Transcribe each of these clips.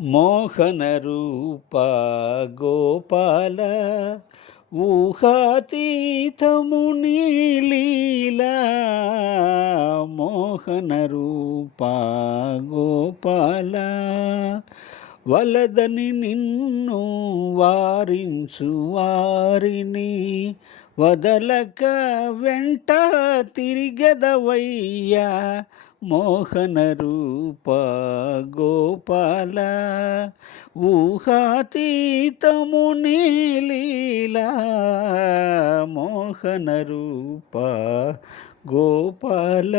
మోహనరూప గోపాల ఊహాతీతము నీ లీలా. మోహనరూప గోపాల వలదని నిన్ను వారించు వారిని వదలక వెంట తిరిగెదవయ్యా. మోహనరూప గోపాల ఊహాతీతము నీ లీలా. మోహనరూప గోపాల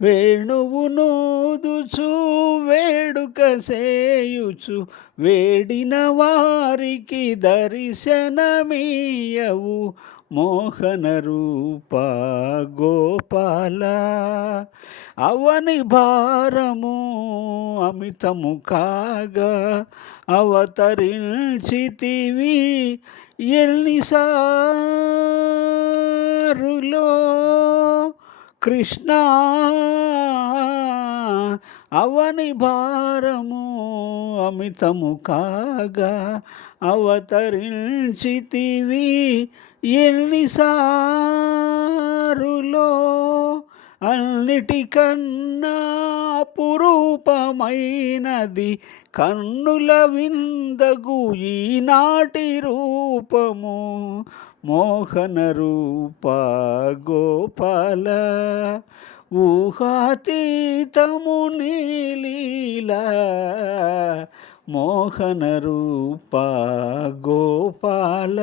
వేణువు నూదుచు వేడుక సేయుచు వేడిన వారికి దర్శనమీయవు. మోహనరూప గోపాల అవని భారము అమితము కాగా అవతరించితివి ఎన్నిసారులో కృష్ణ. అవని భారము అమితము కాగా అవతరించితివి ఎన్నిసారులో. అన్నిటికన్నా అపురూపమైనది కన్నుల విందగు ఈనాటి రూపము. మోహనరూప గోపాల ఊహాతీతము నీ లీలా. మోహనరూప గోపాల.